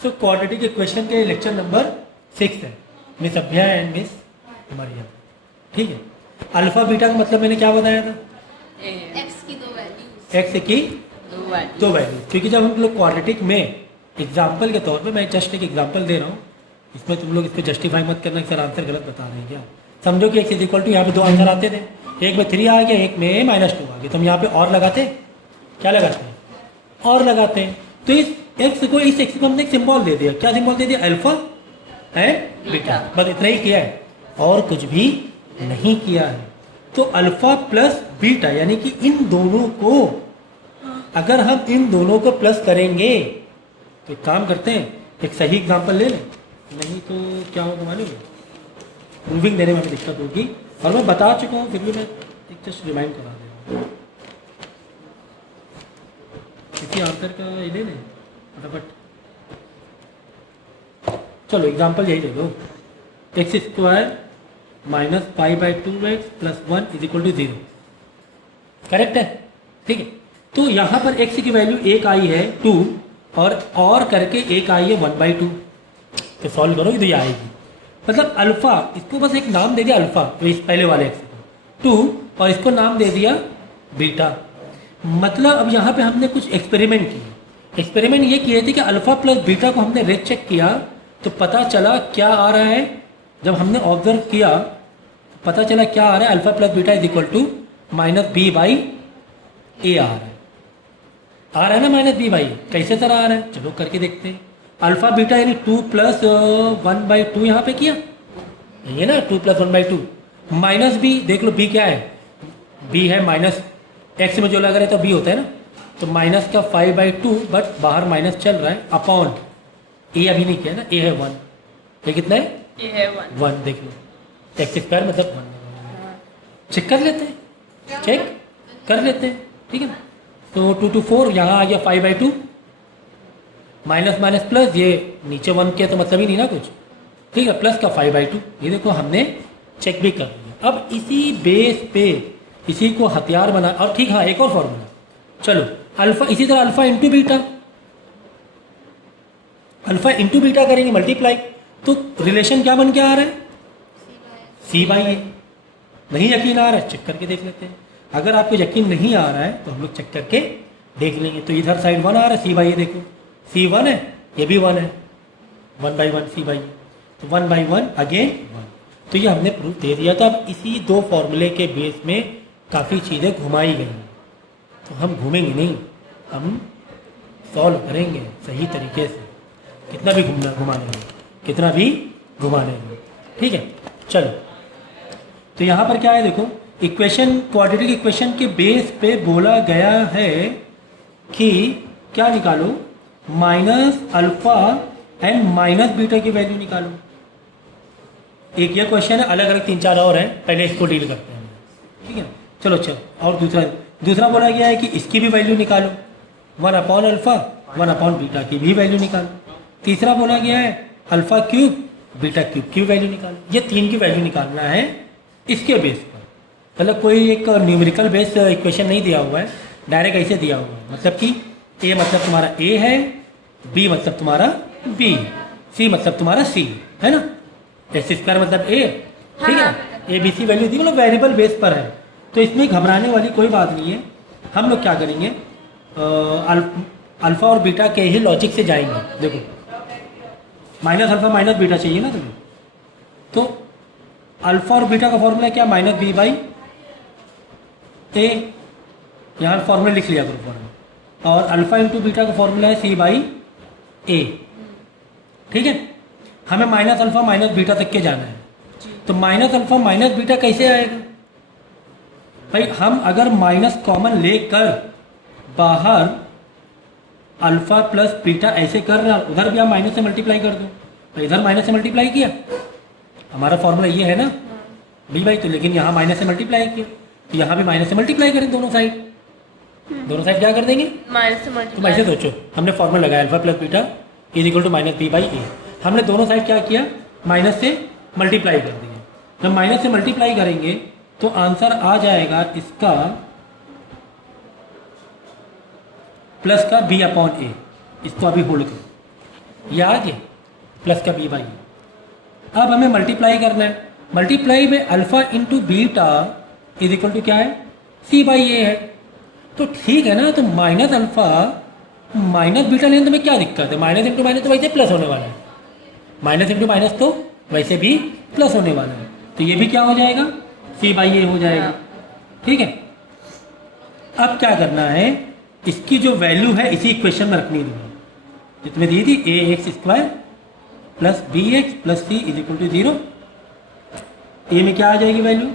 So quadratic equation के lecture number 6 है, miss अभ्या and miss Maryam. ठीक है, अल्फा बीटा का मतलब मैंने क्या बताया था? एक्स की दो वैल्यूज, एक्स की दो वैल्यू। क्योंकि जब हम लोग क्वाड्रेटिक में एग्जाम्पल के तौर पे, मैं जस्ट एक एग्जाम्पल दे रहा हूँ, इसमें तुम लोग इस पर जस्टिफाई मत करना कि सर आंसर गलत बता रहे हैं क्या। समझो कि एक्स इज इक्वल टू, यहाँ पे दो आंसर आते थे, एक में 3 आ गया, एक में -2 आ गया, तो हम यहाँ पे और लगाते, क्या लगाते हैं? और लगाते हैं। तो इस एक्स को, इस एक्स को हमने एक सिंबल दे दिया, क्या सिंबल दे दिया? अल्फा एंड बीटा, बस इतना ही किया है और कुछ भी नहीं किया है। तो अल्फा प्लस बीटा यानी कि इन दोनों को, अगर हम इन दोनों को प्लस करेंगे तो एक काम करते हैं, एक सही एग्जांपल ले लें, नहीं तो क्या होगा मालूम है, प्रूविंग देने में हमें दिक्कत होगी। और मैं बता चुका हूँ, फिर भी मैं एक जस्ट रिमाइंड करा दे रहा हूँ। किसी आंसर का ये ले लें फटाफट। चलो एग्जांपल यही ले लो, x square minus 5/2x plus 1 is equal to 0। Correct है? ठीक है, तो यहाँ पर x की वैल्यू एक आई है 2 और करके एक आई है 1/2, तो सॉल्व करोगे तो ये आएगी। मतलब अल्फा, इसको बस एक नाम दे दिया अल्फा, तो इस पहले वाले x को 2 और इसको नाम दे दिया बीटा। मतलब अब यहाँ पे हमने कुछ एक्सपेरिमेंट किए। एक्सपेरिमेंट ये किए थे कि अल्फा प्लस बीटा को हमने रेट चेक किया तो पता चला क्या आ रहा है। जब हमने ऑब्जर्व किया तो पता चला क्या आ रहा है, alpha plus beta is equal to -b/a आ रहा है ना, -b/a। कैसे तरह आ रहा है, चलो करके देखते हैं। अल्फा बीटा यानी 2 + 1/2 यहाँ पे किया, ये ना 2 + 1/2 माइनस b, देख लो b क्या है, b है माइनस, एक्स में जो लगा रहे तो b होता है ना, तो माइनस का 5/2, बट बाहर माइनस चल रहा है, अपॉन a अभी नहीं किया ना, a है 1, ये कितना है? ये है 1। देख लो, एक्स स्क्वायर मतलब 1। चेक कर लेते हैं, चेक कर लेते हैं, ठीक है ना। तो 2 to 4 यहाँ आ गया 5/2, माइनस माइनस प्लस, ये नीचे 1 किया तो मतलब ही नहीं ना कुछ, ठीक है, प्लस का 5/2, ये देखो हमने चेक भी कर लिया। अब इसी बेस पे इसी को हथियार बना, और ठीक, हाँ एक और फॉर्मूला, चलो अल्फा, इसी तरह alpha into beta, alpha into beta करेंगे मल्टीप्लाई, तो रिलेशन क्या बन के आ रहा है? c/a। नहीं यकीन आ रहा है, चेक करके देख लेते हैं। अगर आपको यकीन नहीं आ रहा है तो हम लोग चेक करके देख लेंगे। तो इधर साइड 1 आ रहा है, c/a देखो, c 1 है, ये भी 1 है, 1/1 c/a, तो 1/1 अगेन 1। तो ये हमने प्रूफ दे दिया था। अब इसी दो फॉर्मूले के बेस में काफ़ी चीज़ें घुमाई गई हैं, तो हम घूमेंगे नहीं, हम सॉल्व करेंगे सही तरीके से, कितना भी घुमा लेंगे, कितना भी घुमा लेंगे, ठीक है। चलो, तो यहाँ पर क्या है देखो, इक्वेशन, क्वाड्रेटिक इक्वेशन के बेस पे बोला गया है कि क्या निकालो, minus alpha and minus beta की वैल्यू निकालो। एक ये क्वेश्चन है, अलग अलग 3-4 और हैं, पहले इसको डील करते हैं, ठीक है। चलो और दूसरा बोला गया है कि इसकी भी वैल्यू निकालो, 1/अल्फा 1/बीटा की भी वैल्यू निकालो। तीसरा बोला गया है अल्फा क्यूब बीटा क्यूब की वैल्यू निकालो। ये 3 की वैल्यू निकालना है इसके बेस पर। मतलब कोई एक न्यूमेरिकल बेस इक्वेशन नहीं दिया हुआ है, डायरेक्ट ऐसे दिया हुआ है, मतलब कि ए मतलब तुम्हारा ए है, बी मतलब तुम्हारा बी, सी मतलब तुम्हारा सी है ना, एक्स स्क्वायर मतलब ए, ठीक है, ए बी सी वैल्यू दी, मतलब वेरिएबल बेस पर है। तो इसमें घबराने वाली कोई बात नहीं है। हम लोग क्या करेंगे, अल्फा और बीटा के ही लॉजिक से जाएंगे। देखो माइनस अल्फा माइनस बीटा चाहिए ना तुम्हें, तो अल्फा और बीटा का फॉर्मूला क्या, -b/a, यहाँ फॉर्मूला लिख लिया करो फॉर्मूला, और अल्फा इंटू बीटा का फॉर्मूला है c/a, ठीक है। हमें माइनस अल्फा माइनस बीटा तक के जाना है, तो माइनस अल्फा माइनस बीटा कैसे आएगा भाई, हम अगर माइनस कॉमन लेकर बाहर अल्फा प्लस बीटा ऐसे कर रहे हैं, उधर भी आप माइनस से मल्टीप्लाई कर दो, तो इधर माइनस से मल्टीप्लाई किया, हमारा फॉर्मूला ये है ना भाई, तो लेकिन यहाँ माइनस से मल्टीप्लाई किया, तो यहाँ भी माइनस से मल्टीप्लाई करें दोनों साइड, दोनों साइड क्या कर देंगे, माइनस से तुम ऐसे सोचो, हमने फॉर्मूला लगाया alpha plus beta is equal to -b/a, हमने दोनों साइड क्या किया, माइनस से मल्टीप्लाई कर दिया। जब माइनस से मल्टीप्लाई करेंगे तो आंसर आ जाएगा इसका प्लस का b/a, इसको अभी होल्ड करो, ये आ गया प्लस का बी बाई ए। अब हमें मल्टीप्लाई करना है, मल्टीप्लाई में alpha into beta is equal to क्या है, सी बाई ए है। तो ठीक है ना, तो माइनस अल्फा माइनस बीटा लेने में क्या दिक्कत है, माइनस इंटू माइनस तो वैसे प्लस होने वाला है, माइनस इंटू माइनस तो वैसे भी प्लस होने वाला है, तो ये भी क्या हो जाएगा, सी बाई ए हो जाएगा। ठीक है, अब क्या करना है, इसकी जो वैल्यू है इसी इक्वेशन में रखनी है, जितने दी थी a x square plus b x plus C is equal to 0। A में क्या आ जाएगी वैल्यू,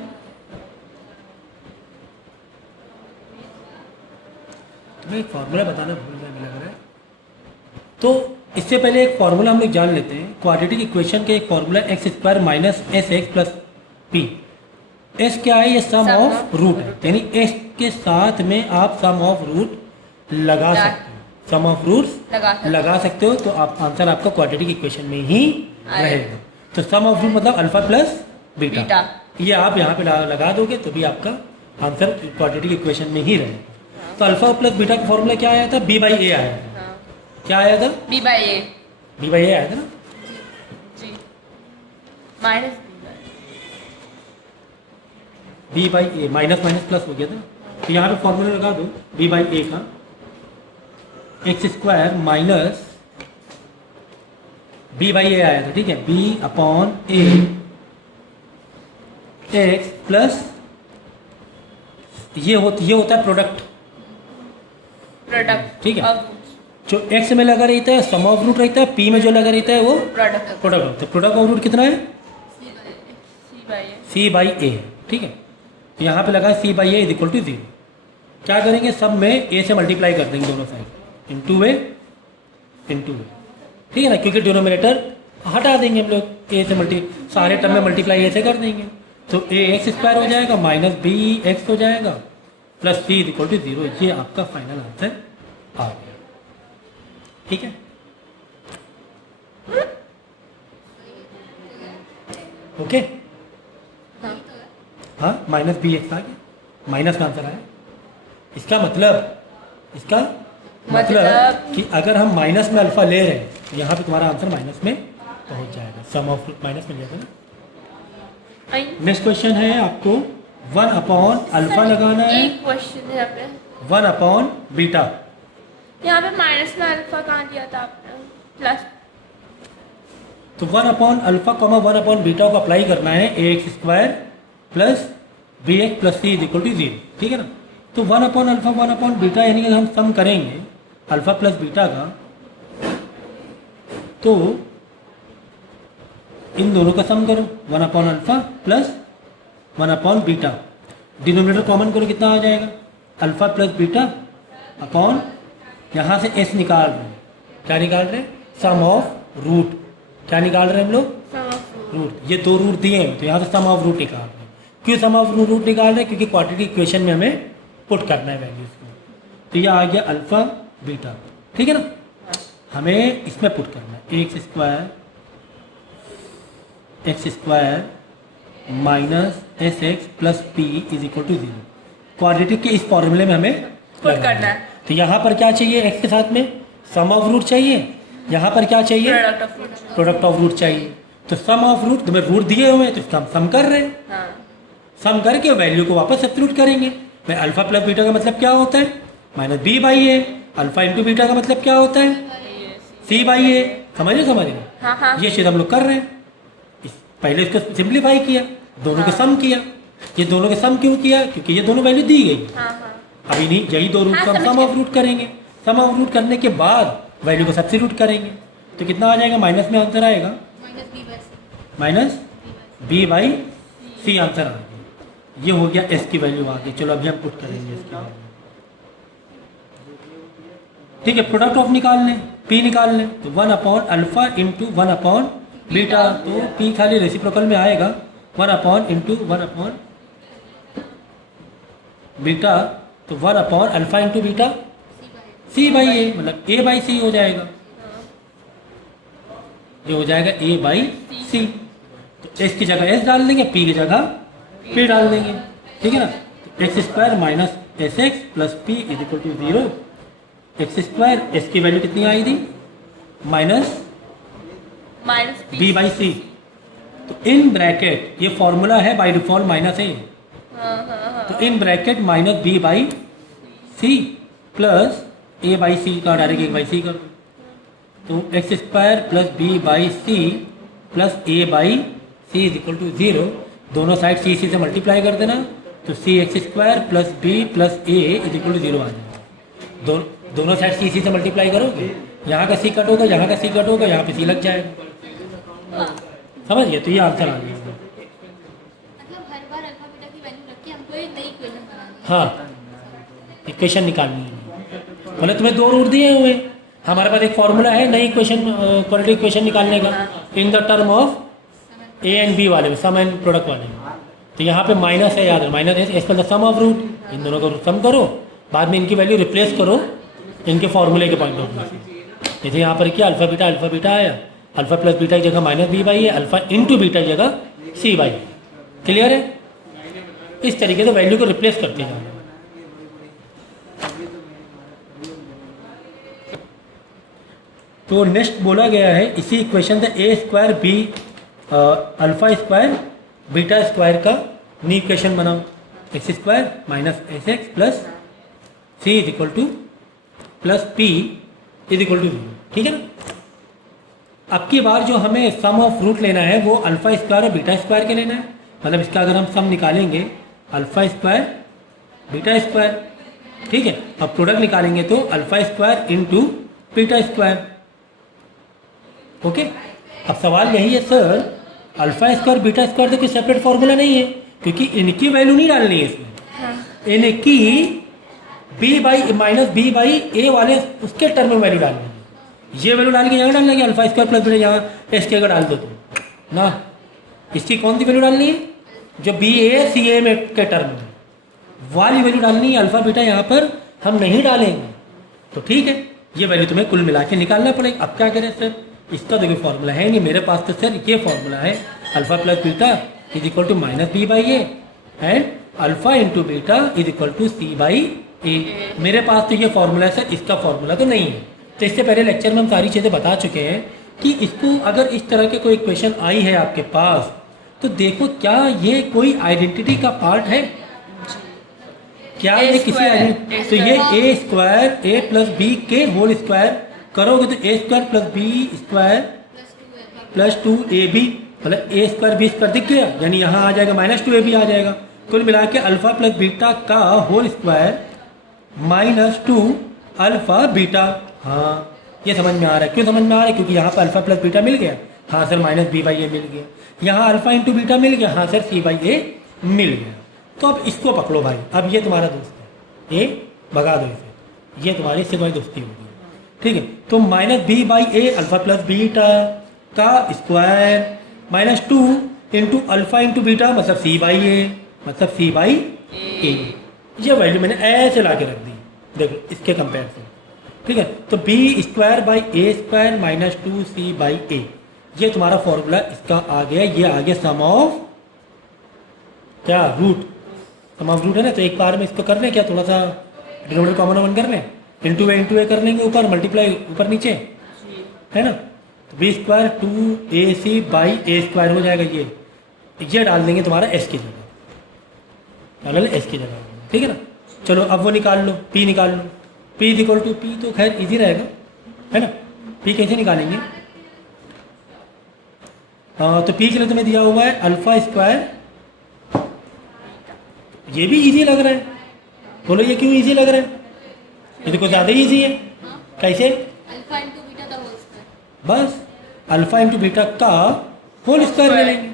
तुम्हें एक फॉर्मूला बताना भूल गया लग रहा है। तो इससे पहले एक फॉर्मूला हम लोग जान लेते हैं, क्वाड्रेटिक इक्वेशन के एक formula x square minus S x plus P. S क्या है, ये सम ऑफ रूट है, यानी एस के साथ में आप सम ऑफ रूट लगा सकते हो, सम ऑफ रूट्स लगा सकते हो, तो आप आंसर आपका क्वाड्रेटिक इक्वेशन में ही रहेगा। तो सम ऑफ रूट मतलब अल्फा प्लस बीटा, ये आप यहाँ पे लगा दोगे तो भी आपका आंसर क्वाड्रेटिक इक्वेशन में ही रहेगा। तो अल्फा प्लस बीटा का फॉर्मूला क्या आया था, बी बाई ए आया था। क्या आया था, b by a, b by a आया था ना जी, minus B by a, minus minus plus हो गया था। तो यहाँ पे फॉर्मूला लगा दो बी बाई ए का, x square minus B by a आया था, ठीक है, b upon a x plus ये होता है प्रोडक्ट, ठीक है, जो एक्स में लगा रहता है सम ऑफ रूट रहता है, पी में जो लगा रहता है वो प्रोडक्ट होता है। प्रोडक्ट ऑफ रूट कितना है, सी बाई ए, ठीक है। तो यहाँ पे लगा है c by a is equal to 0। क्या करेंगे, सब में ए से मल्टीप्लाई कर देंगे दोनों साइड, इंटू ए, ठीक है ना, क्योंकि डिनोमिनेटर हटा देंगे हम लोग, ए से सारे टर्म में मल्टीप्लाई ए से कर देंगे, तो ए एक्स स्क्वायर हो जाएगा माइनस बी एक्स हो जाएगा plus C is equal to 0। ये आपका फाइनल आंसर आ गया, ठीक है। ओके, हाँ, माइनस बी एक्स आ गया, माइनस का आंसर आया। इसका मतलब कि अगर हम माइनस में अल्फा ले रहे हैं तो यहाँ पे तुम्हारा आंसर माइनस में पहुँच जाएगा, सम ऑफ रूट माइनस में जाएगा ना। नेक्स्ट क्वेश्चन है आपको 1 अपॉन अल्फा लगाना है, एक क्वेश्चन है यहाँ पे, 1 अपॉन बीटा। यहाँ पे माइनस में अल्फा कहाँ दिया था आपने, प्लस, तो 1 upon alpha comma 1 upon beta को अप्लाई करना है, a x square plus b x plus C is equal to 0, ठीक है ना। तो 1 अपॉन अल्फा 1 अपॉन बीटा, यानी कि हम सम करेंगे अल्फा प्लस बीटा का, तो इन दोनों का सम करो, 1 upon alpha plus 1 upon beta, denominator common करो, कितना आ जाएगा, अल्फा प्लस बीटा अपॉन, यहाँ से एस निकाल रहे हैं, क्या निकाल रहे हैं, सम ऑफ रूट, क्या निकाल रहे हैं हम लोग, रूट। ये दो रूट दिए हैं तो यहाँ से सम ऑफ रूट निकाल रहे हैं। क्यों सम ऑफ रूट निकाल रहे हैं, क्योंकि क्वाड्रेटिक इक्वेशन में हमें पुट करना है वैल्यूज को। तो ये आ गया अल्फा बीटा, ठीक है ना, हमें इसमें पुट करना है, X square minus S x plus P is equal to 0। Quadratic के इस फॉर्मूले में हमें पुट करना है। तो यहाँ पर क्या चाहिए, एक्स के साथ में सम ऑफ रूट चाहिए, यहाँ पर क्या चाहिए, प्रोडक्ट ऑफ रूट चाहिए। तो सम ऑफ रूट, तुम्हें रूट दिए हुए हैं तो इसका हम सम कर रहे हैं, हाँ। सम करके वैल्यू को वापस सब्स्टिट्यूट करेंगे। भाई अल्फा प्लस बीटा का मतलब क्या होता है, minus B by A, alpha into beta का मतलब क्या होता है, सी बाई ए। समझ रहे, हाँ, हाँ। ये चीज़ हम लोग कर रहे हैं। पहले इसको सिंप्लीफाई किया, दोनों के सम किया। ये दोनों के सम क्यों किया, क्योंकि ये दोनों वैल्यू दी गई। हाँ, हाँ। अभी नहीं, यही दो रूट का सम ऑफ रूट करेंगे, सम ऑफ रूट करने के बाद वैल्यू को सब्स्टिट्यूट करेंगे, तो कितना आ जाएगा, माइनस में आंसर आएगा minus B by c answer आ गया। ये हो गया एस की वैल्यू आ गई। चलो अभी हम पुट करेंगे इसकी वैल्यू, ठीक है। प्रोडक्ट ऑफ निकाल लें, पी निकाल लें, तो 1 upon alpha into 1 upon beta, तो पी खाली रेसिप्रोकल में आएगा, 1 अपॉन इंटू 1 अपॉन बीटा, तो 1 upon alpha into beta c by a, मतलब ए बाई सी हो जाएगा, ये हो जाएगा ए बाई सी। तो एस की जगह एस डाल देंगे, पी की जगह पी डाल देंगे, ठीक है ना। तो x square minus S x plus P is equal to 0। X square, s की वैल्यू कितनी आई थी, minus minus B by c. तो इन ब्रैकेट ये फॉर्मूला है बाय डिफॉल्ट माइनस ए, तो in bracket minus B by c plus a by c का direct a by c कर दो, तो x square plus b by c plus a by c is equal to 0। दोनों side c से multiply कर देना, तो c x square plus b plus a is equal to 0 आ जाएगा। दोनों साइड सी से मल्टीप्लाई करोगे, यहाँ का सी कट होगा, यहाँ का सी कट होगा, यहाँ पे सी लग जाएगा। समझ गए? तो ये आंसर आ गया। मतलब हर बार अल्फा बीटा की वैल्यू रख के हमको एक नई इक्वेशन बनानी है। हाँ, इक्वेशन निकालनी है। मतलब तुम्हें दो रूट दिए हुए, हमारे पास एक फॉर्मूला है नई इक्वेशन क्वाड्रेटिक इक्वेशन निकालने का in the term of A and B वाले में, सम एंड प्रोडक्ट वाले में। तो यहाँ पे माइनस है, याद है माइनस है, as per the sum of root, इन दोनों को सम करो, बाद में इनकी वैल्यू रिप्लेस करो इनके फॉर्मूले के पॉइंट ऑफ व्यू से। जैसे यहाँ पर क्या अल्फा बीटा आया, अल्फा प्लस बीटा की जगह माइनस बी बाई है, अल्फा इंटू बीटा की जगह सी बाई। क्लियर है? इस तरीके से वैल्यू को रिप्लेस करते जाना। तो नेक्स्ट बोला गया है इसी इक्वेशन से a square b alpha square beta square का न्यू इक्वेशन बनाओ। X square minus S x plus C is equal to plus P is equal to 0। ठीक है ना? अब की बार जो हमें सम ऑफ रूट लेना है वो अल्फा स्क्वायर और बीटा स्क्वायर के लेना है। मतलब इसका अगर हम सम निकालेंगे अल्फा स्क्वायर बीटा स्क्वायर, ठीक है, अब प्रोडक्ट निकालेंगे तो alpha square into beta square. Okay, अब सवाल यही है sir alpha square beta square तो कोई सेपरेट फॉर्मूला नहीं है, क्योंकि इनकी वैल्यू नहीं डालनी है इसमें, इनकी b by minus B by a वाले उसके टर्म में वैल्यू डालनी है। ये वैल्यू डाल के यहाँ डालना है अल्फा स्क्वायर प्लस बीटा, यहाँ एस के अगर डाल दो तो ना, इसकी कौन सी वैल्यू डालनी है? जो बी ए सी ए में के टर्म में वाली वैल्यू डालनी है। अल्फा बीटा यहाँ पर हम नहीं डालेंगे, तो ठीक है, ये वैल्यू तुम्हें कुल मिला के निकालना पड़ेगा। अब क्या करें सर, इसका तो कोई फॉर्मूला है नहीं मेरे पास, तो सर ये फॉर्मूला है alpha plus beta is equal to minus B by a and alpha into beta is equal to c by a. मेरे पास तो ये फॉर्मूला है सर, इसका फॉर्मूला तो नहीं है। तो इससे पहले लेक्चर में हम सारी चीज़ें बता चुके हैं कि इसको अगर इस तरह के कोई क्वेश्चन आई है आपके पास, तो देखो क्या ये कोई आइडेंटिटी का पार्ट है, क्या ये किसी आइडेंटिटी? तो ये a square a plus b के होल स्क्वायर करोगे तो a square plus b square plus 2ab, मतलब ए स्क्वायर बी स्क्वायर दिख गया, यानी यहाँ आ जाएगा माइनस 2ab आ जाएगा। कुल मिला के अल्फा प्लस बीटा का whole square minus 2 alpha beta. हाँ, ये समझ में आ रहा है। क्यों समझ में आ रहा है? क्योंकि यहाँ पर अल्फा प्लस बीटा मिल गया, हाँ सर माइनस बी बाई ए मिल गया। यहाँ अल्फा इंटू बीटा मिल गया, हाँ सर सी बाई ए मिल गया। तो अब इसको पकड़ो भाई, अब ये तुम्हारा दोस्त है, ए भगा दो इसे, ये तुम्हारी इससे तुम्हारी दोस्ती होगी। ठीक है, तो minus B by A alpha plus beta का square minus 2 into alpha into beta मतलब सी बाई ए, मतलब सी बाई ए। ये वैल्यू मैंने ऐसे ला के रख दी, देखो इसके कंपेयर से। ठीक है, तो B square by A square minus 2c by a, ये तुम्हारा फॉर्मूला इसका आ गया। ये आ गया सम ऑफ क्या रूट, सम ऑफ रूट है ना। तो एक बार में इसको कर लें क्या, थोड़ा सा डिनोमिनेटर कॉमन वन कर लें, इंटू ए कर लेंगे, ऊपर मल्टीप्लाई ऊपर नीचे है ना। तो B square 2ac by A square हो जाएगा। ये डाल देंगे तुम्हारा एस की जगह, डाल एस की जगह, ठीक है ना। चलो अब वो निकाल लो, पी निकाल लो, p is equal to p, तो खैर इजी रहेगा है ना। पी कैसे निकालेंगे? तो पी के लिए तुम्हें दिया हुआ है अल्फा स्क्वायर, ये भी इजी लग रहा है, बोलो ये क्यों इजी लग रहा है? ये तो कुछ ज़्यादा ही इजी है। कैसे? अल्फा इंटू बीटा का होल स्क्वायर, बस अल्फा इंटू बीटा का होल स्क्वायर ले लेंगे।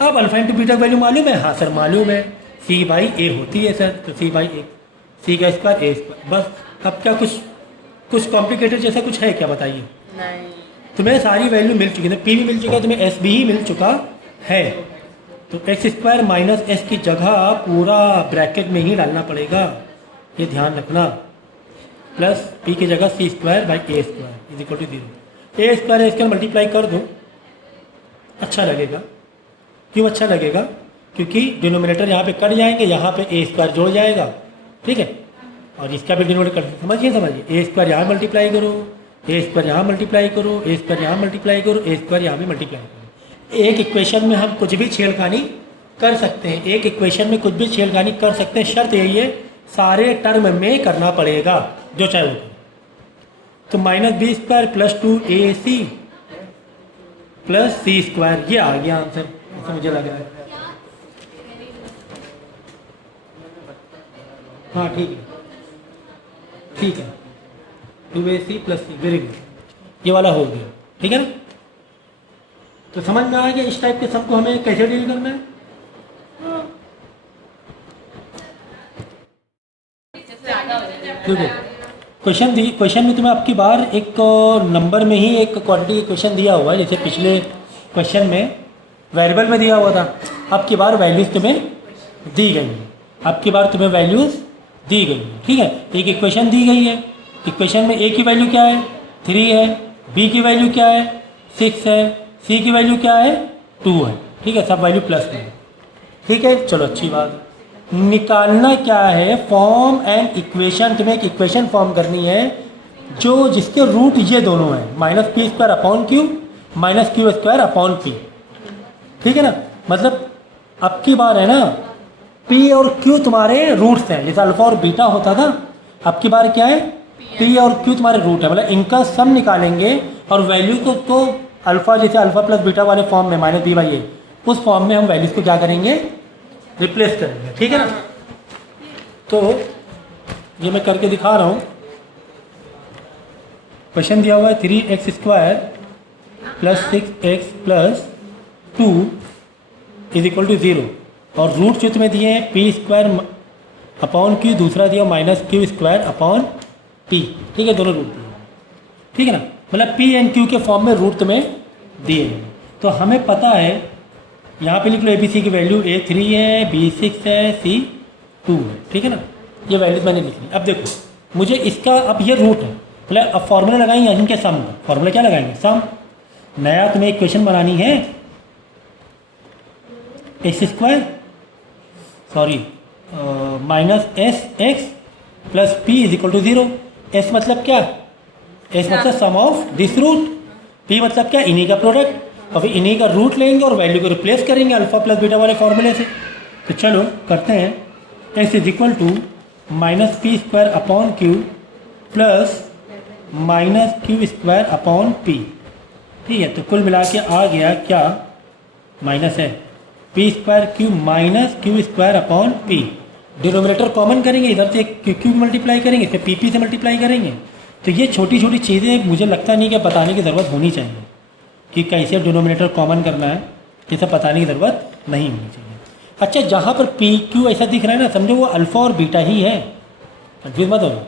अब अल्फा इंटू बीटा वैल्यू मालूम है? हाँ सर मालूम है, सी बाई ए होती है सर, तो सी बाई ए, सी का स्क्वायर ए स्क्वायर। बस अब क्या कुछ कॉम्प्लिकेटेड जैसा कुछ है क्या, बताइए? नहीं, तुम्हें सारी वैल्यू मिल चुकी है, पी भी मिल चुका है, तुम्हें एस भी मिल चुका है। तो एक्स स्क्वायर माइनस एस की जगह पूरा ब्रैकेट में ही डालना पड़ेगा, ये ध्यान रखना। प्लस पी की जगह c square by A square is equal to 0। A square इसके मल्टीप्लाई कर दो, अच्छा लगेगा। क्यों अच्छा लगेगा? क्योंकि डिनोमिनेटर यहाँ पे कट जाएंगे, यहाँ पे ए स्क्वायर जोड़ जाएगा, ठीक है। और इसका भी डिनोमिनेटर कर, समझिए ए स्क्वायर यहाँ मल्टीप्लाई करो, ए स्क्वायर यहाँ मल्टीप्लाई करो, ए स्क्वायर यहाँ मल्टीप्लाई करो, ए स्क्वायर यहाँ भी मल्टीप्लाई करो। एक इक्वेशन में हम कुछ भी छेड़खानी कर सकते हैं, एक इक्वेशन में कुछ भी छेड़खानी कर सकते हैं, शर्त यही है सारे टर्म में करना पड़ेगा जो चाहे वो। तो -b² + 2ac + c² ये आ गया आंसर, ऐसा मुझे लग रहा है। हाँ ठीक है, ठीक है, 2ac + c, वेरी गुड, ये वाला हो गया, ठीक है ना। तो समझ में आ गया इस टाइप के सम को हमें कैसे डील करना है। क्वेश्चन में तुम्हें आपकी बार एक नंबर में ही एक क्वांटिटी क्वेश्चन दिया हुआ है, जैसे पिछले क्वेश्चन में वेरिएबल में दिया हुआ था, आपकी बार वैल्यूज तुम्हें दी गई है, आपकी बार तुम्हें वैल्यूज दी गई है, ठीक है। एक इक्वेशन दी गई है, इक्वेशन में ए की वैल्यू क्या है 3 है, बी की वैल्यू क्या है 6 है, सी की वैल्यू क्या है 2 है, ठीक है, सब वैल्यू प्लस में, ठीक है। चलो अच्छी बात है। निकालना क्या है, फॉर्म एंड इक्वेशन, तुम्हें एक इक्वेशन फॉर्म करनी है जो जिसके रूट ये दोनों हैं, -p² - q² -q² ठीक है ना। मतलब अब की बार है ना p और q तुम्हारे रूट्स हैं, जैसे अल्फा और बीटा होता था, अब की बार क्या है p और q तुम्हारे रूट है, मतलब इनका सम निकालेंगे और वैल्यू को तो अल्फा जैसे अल्फा प्लस बीटा वाले फॉर्म में -b/a उस फॉर्म में हम वैल्यूज को क्या करेंगे रिप्लेस करेंगे, ठीक है ना। तो ये मैं करके दिखा रहा हूँ। क्वेश्चन दिया हुआ है 3x² + 6x + 2 = 0 और रूट जो तुम्हें दिए हैं p² / q, दूसरा दिया -q² / p, ठीक है, दोनों रूट दिए, ठीक है ना। मतलब p एंड q के फॉर्म में रूट तुम्हें दिए हैं। तो हमें पता है, यहाँ पे लिख लो ABC की वैल्यू A3 है, B6 है, C2 है, ठीक है ना। ये वैल्यूज मैंने लिख ली। अब देखो मुझे इसका, अब ये रूट है, मतलब अब फॉर्मूला लगाएंगे इनके सम का, फॉर्मूला क्या लगाएंगे सम। नया तुम्हें इक्वेशन बनानी है x² sorry -sx + p = 0। s मतलब क्या, s मतलब सम ऑफ दिस रूट, p मतलब क्या इन्हीं का प्रोडक्ट, और फिर इन्हीं का रूट लेंगे और वैल्यू को रिप्लेस करेंगे अल्फा प्लस बीटा वाले फॉर्मूले से। तो चलो करते हैं, x = -p² / q + -q² / p, ठीक है। तो कुल मिला के आ गया क्या, माइनस है p² q -q² / p। Denominator common करेंगे, इधर से q मल्टीप्लाई करेंगे, इस पर p से मल्टीप्लाई करेंगे। तो ये छोटी छोटी चीज़ें मुझे लगता नहीं कि बताने की ज़रूरत होनी चाहिए कि कैसे डिनोमिनेटर कॉमन करना है, ये सब बताने की ज़रूरत नहीं होनी चाहिए। अच्छा, जहाँ पर पी क्यू ऐसा दिख रहा है ना, समझो वो अल्फ़ा और बीटा ही है, कंफ्यूज मत होना।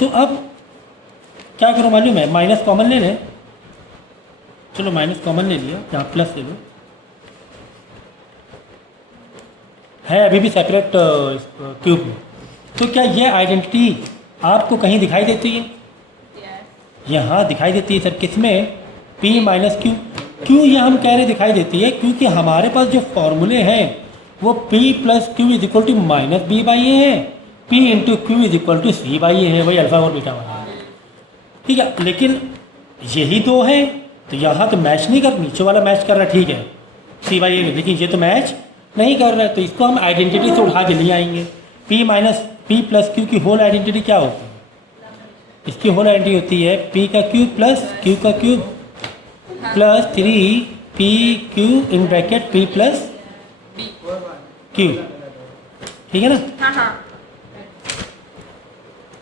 तो अब क्या करो मालूम है, माइनस कॉमन ले लें, चलो माइनस कॉमन ले लिया, यहाँ प्लस ले लो, है अभी भी सेपरेट क्यूब में। तो क्या ये आइडेंटिटी आपको कहीं दिखाई देती है? यहाँ दिखाई देती है सर, किसमें, P - Q। क्यों ये हम कह रहे दिखाई देती है, क्योंकि हमारे पास जो फॉर्मूले हैं वो P + Q = -b/a है, P × Q = c/a है, वही अल्फा और बीटा वाला, ठीक है। लेकिन यही दो है, तो यहाँ तो मैच नहीं कर, नीचे वाला मैच कर रहा है, ठीक है, c/a, लेकिन ये तो मैच नहीं कर रहा है। तो इसको हम आइडेंटिटी से उठा के ले आएंगे। P + Q की होल आइडेंटिटी क्या होती है, इसकी होल आइडेंटिटी होती है P का क्यूब प्लस Q का cube plus 3pq in bracket P + Q, ठीक है ना। हाँ।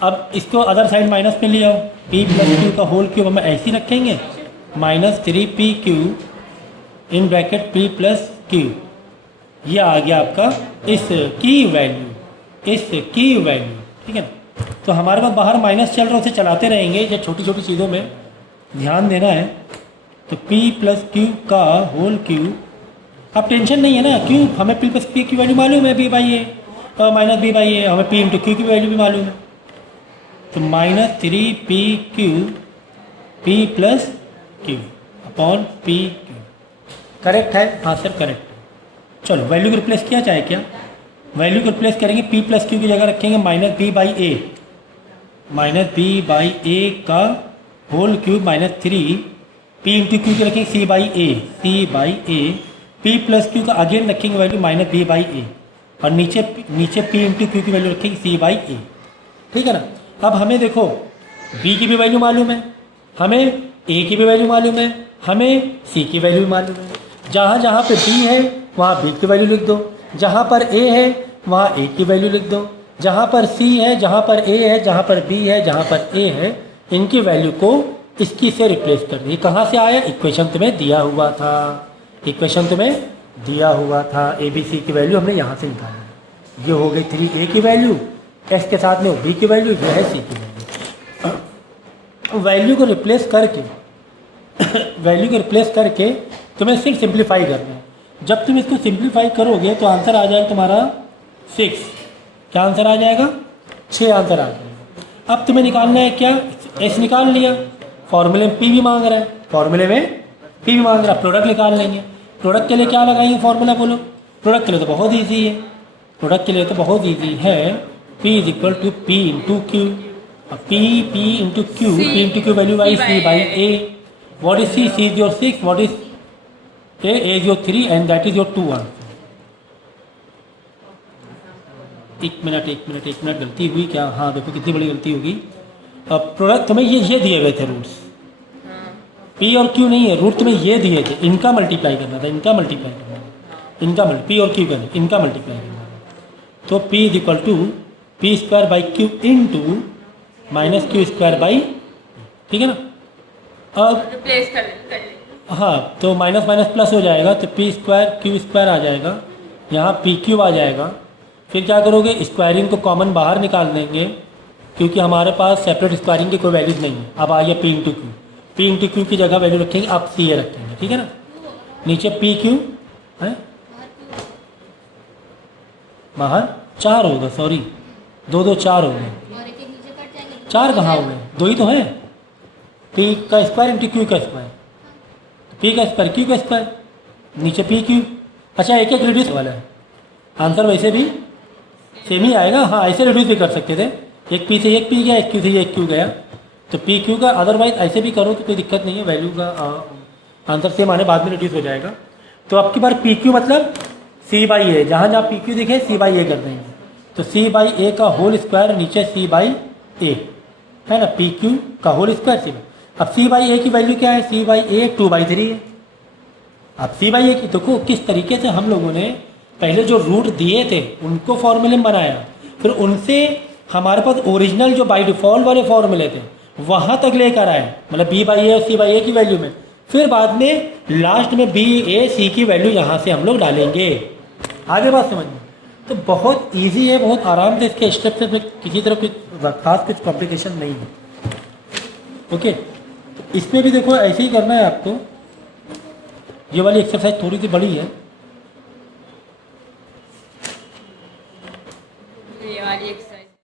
अब इसको अदर साइड माइनस में ले आओ, P + Q का होल क्यूब हम ऐसे ही रखेंगे, -3pq in bracket P + Q। ये आ गया आपका इस की वैल्यू, ठीक है ना। तो हमारे पास बाहर माइनस चल रहा है, उसे चलाते रहेंगे, ये छोटी छोटी चीज़ों में ध्यान देना है। तो P + Q का होल क्यूब, अब टेंशन नहीं है ना, क्यों, हमें P + Q की वैल्यू मालूम है b/a -b/a, हमें P × Q की वैल्यू भी मालूम है। तो -3pq P + Q / pq, correct है, हाँ सर करेक्ट है। चलो वैल्यू को रिप्लेस किया जाए, क्या वैल्यू को रिप्लेस करेंगे, P + Q की जगह रखेंगे -b/a का whole cube minus 3 p into q की रखेंगे c by a, p plus q का अगेन रखेंगे value minus B by a, और नीचे पी इंटू क्यू की वैल्यू रखेंगे सी बाई ए। ठीक है ना। अब हमें देखो बी की भी वैल्यू मालूम है, हमें ए की भी वैल्यू मालूम है, हमें सी की वैल्यू भी मालूम है। जहाँ जहाँ पे बी है वहाँ बी की वैल्यू लिख दो, जहाँ पर ए है वहाँ ए की वैल्यू लिख दो, जहाँ पर सी है, जहाँ पर ए है, जहाँ पर बी है, जहाँ पर ए है, इनकी वैल्यू को इसकी से रिप्लेस कर दी। कहाँ से आया? इक्वेशन तुम्हें दिया हुआ था, इक्वेशन तुम्हें दिया हुआ था। ए बी सी की वैल्यू हमने यहाँ से निकाली। ये हो गई 3a की वैल्यू, एस के साथ में बी की वैल्यू, यह है सी की वैल्यू। वैल्यू को रिप्लेस करके वैल्यू को रिप्लेस करके तुम्हें सिर्फ सिंप्लीफाई करना है। जब तुम इसको सिंप्लीफाई करोगे तो आंसर आ जाएगा तुम्हारा 6। क्या आंसर आ जाएगा? 6 आंसर आ जाएगा। अब तुम्हें निकालना है क्या? एस निकाल लिया, फॉर्मूले में पी भी मांग रहा है, फॉर्मूले में पी भी मांग रहा है, प्रोडक्ट निकाल लेंगे। प्रोडक्ट के लिए क्या लगाएंगे फॉर्मूला बोलो? प्रोडक्ट के लिए तो बहुत ईजी है, प्रोडक्ट के लिए तो बहुत ईजी है। P is equal to P into Q, P into Q, P into Q value by C by A. What is C? C is your 6, what is A is your 3 and that is your 2 answer. एक minute गलती हुई क्या? हाँ देखो कितनी बड़ी गलती होगी। अब प्रोडक्ट तुम्हें ये दिए हुए थे रूट्स, पी और क्यू नहीं है, रूट तुम्हें ये दिए थे, इनका मल्टीप्लाई करना था, इनका मल्टीप्लाई करना था, इनका पी और क्यू करना, इनका मल्टीप्लाई करना था। तो P is equal to P square by Q into minus Q square by, ठीक है ना। अब रिप्लेस कर ले। हाँ तो माइनस माइनस प्लस हो जाएगा, तो पी स्क्वायर क्यू स्क्वायर आ जाएगा, यहाँ पी क्यू आ जाएगा। फिर क्या करोगे? स्क्वायरिंग को कॉमन बाहर निकाल देंगे, क्योंकि हमारे पास सेपरेट स्क्वायरिंग की कोई वैल्यूज नहीं है। अब आइए P into Q, P into q की जगह वैल्यू रखेंगे, अब सी ए रखेंगे, ठीक है ना। नीचे पी क्यू है, बाहर 4 होगा, सॉरी 2 2 4 हो गए, और एक नीचे कट जाएंगे। 4 कहाँ हो गए? 2 ही तो है। पी का स्क्वायर इंटू क्यू का स्क्वायर, पी का स्क्वायर क्यू का स्क्वायर, नीचे पी क्यू। अच्छा एक एक रिड्यूस वाला है, आंसर वैसे भी सेम ही आएगा। हाँ ऐसे रिड्यूस भी कर सकते थे, एक पी से एक पी गया, एक क्यू से एक क्यू गया, तो पी क्यू का। अदरवाइज ऐसे भी करो तो कोई दिक्कत नहीं है, वैल्यू का आंसर सेम आने बाद में रिड्यूस हो जाएगा। तो अब की बार पी क्यू मतलब सी बाई ए, जहाँ जहाँ पी क्यू दिखे सी बाई ए कर देंगे, तो सी बाई ए का होल स्क्वायर नीचे सी बाई ए है ना, पी क्यू का होल स्क्वायर सी। अब सी बाई ए की वैल्यू क्या है? सी बाई ए 2/3 है। अब सी बाई ए की देखो किस तरीके से हम लोगों ने पहले जो रूट दिए थे उनको फॉर्मूले में बनाया, फिर उनसे हमारे पास ओरिजिनल जो बाई डिफ़ॉल्ट वाले फॉर्मूले थे वहाँ तक लेकर आए, मतलब बी बाई ए और सी बाई ए की वैल्यू में। फिर बाद में लास्ट में बी ए सी की वैल्यू यहाँ से हम लोग डालेंगे। आगे बात समझ में? तो बहुत इजी है, बहुत आराम से इसके स्टेप से, किसी तरह कुछ खास कुछ कॉम्प्लिकेशन नहीं है। ओके, तो इसमें भी देखो ऐसे ही करना है आपको। ये वाली एक्सरसाइज थोड़ी सी बड़ी है,